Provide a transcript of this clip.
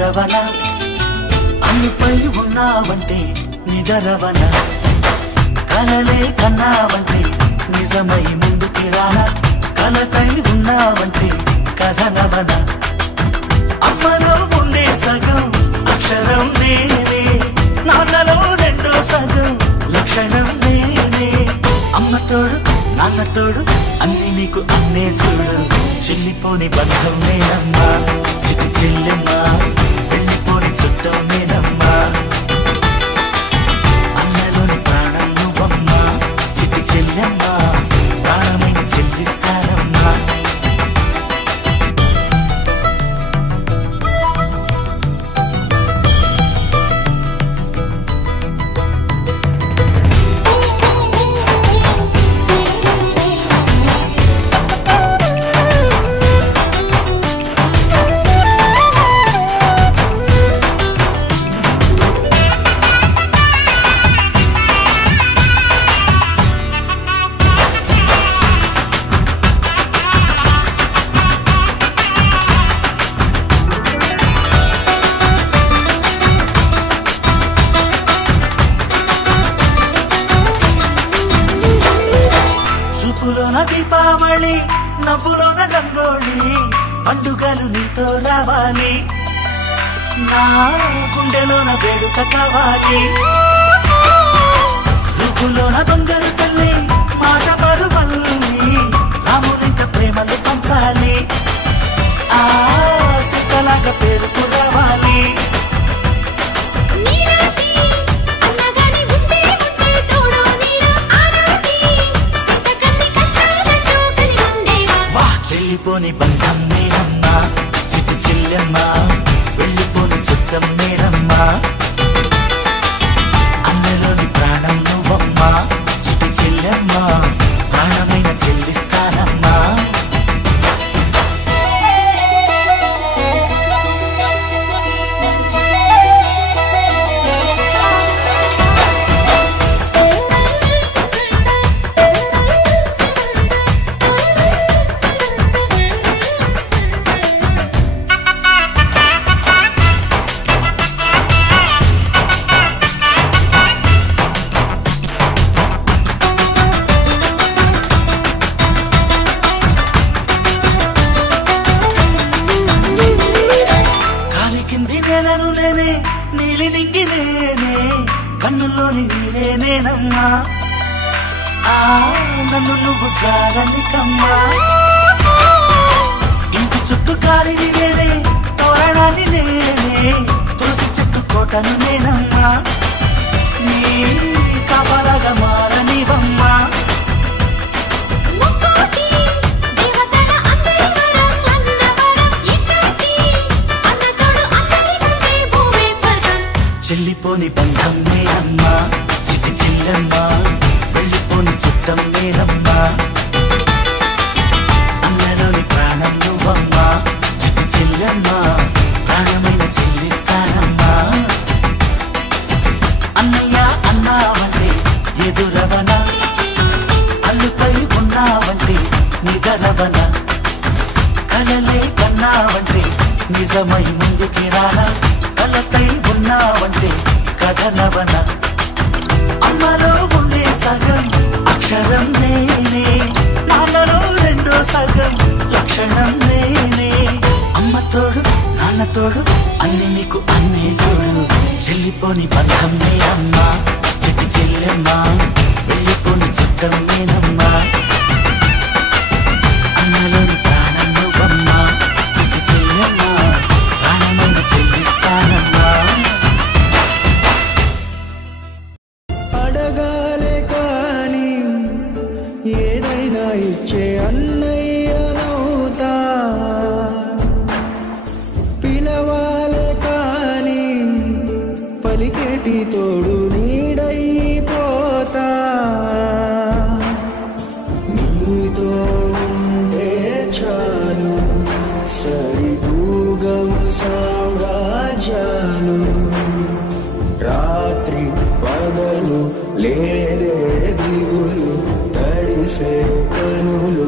ఎదురవన అన్నిపై ఉన్నావంటే నిదరవన కలలే కన్నావంటే నిజమై ముందుకి రానా కలకై ఉన్నావంటే కథనవన అమ్మలో ఉండే సగం అక్షరం నేనే నాన్నలో రెండో సగం లక్షణం నేనే అమ్మ తోడు నాన్న తోడు అన్ని నీకు అన్నే చూడు చెల్లిపోని బంధం నేనమ్మా చిట్టి చెల్లెమ్మా వెళ్ళిపోని చుట్టం నేనమ్మా అన్నలోని ప్రాణం నువ్వమ్మా చిట్టి చెల్లెమ్మా ప్రాణమైన చెల్లిస్తానమ్మా దీపావళి నవ్వులోన రంగోళి పండుగలు నీతో రావాలి నా గుండెలోన వేడుక కావాలి రూపులోన దొంగలు తల్లి మాట పరువల్లి రామునింట ప్రేమలు పంచాలి ఆ సీతలాగా పేరుకు రావాలి వెళ్ళిపోని బంధం నేనమ్మా చిట్టి చెల్లెమ్మా వెళ్ళిపోని చుట్టం నేనమ్మా అన్నలోని ప్రాణం నువ్వమ్మా చిట్టి చెల్లెమ్మా ప్రాణమైన చెల్లిస్తానమ్మా నీలి నింగి నేనే కన్నుల్లోని నీరే నేనమ్మా ఆ నన్ను నువ్వు జారనికమ్మా ఇంటి చుట్టూ కాలిని నేనే తోరణాన్ని నేనే తులసి చెట్టు కోటను నేనమ్మా నీ కాపలాగా మారనివమ్మా చెల్లిపోని బంధం నేనమ్మా చిట్టి చెల్లెమ్మా వెళ్ళిపోని చుట్టం నేనమ్మా అన్నలోని ప్రాణం నువ్వమ్మా చిట్టి చెల్లెమ్మా ప్రాణమైన చెల్లిస్తానమ్మా అన్నయ్య అన్నావంటే ఎదురవన అల్లుపై ఉన్నావంటే నిదరవన కలలే కన్నావంటే నిజమై ముందుకి రానా కలకై ఉన్నావంటే కథనవన అమ్మలో ఉండే సగం అక్షరం నేనే నాన్నలో రెండో సగం లక్షణం నేనే అమ్మ తోడు నాన్న తోడు అన్ని నీకు అన్నే చూడు చెల్లిపోని బంధం నేనమ్మా చిట్టి చెల్లెమ్మా వెళ్ళిపోని చుట్టం నేనమ్మా అన్నలోని ప్రాణం నువ్వమ్మా చిట్టి చెల్లెమ్మా ప్రాణమైన చెల్లిస్తానమ్మా అడగాలే కాని ఏదైనా ఇచ్చే అన్నయ్యనవుతా పిలవాలే కాని పలికేటి తోడు నీడైపోతా నీతో ఉంటే చాలు సరిదూగము సామ్రాజ్యాలు రాత్రి పగలు లేదే దిగులు తడిసే కనులు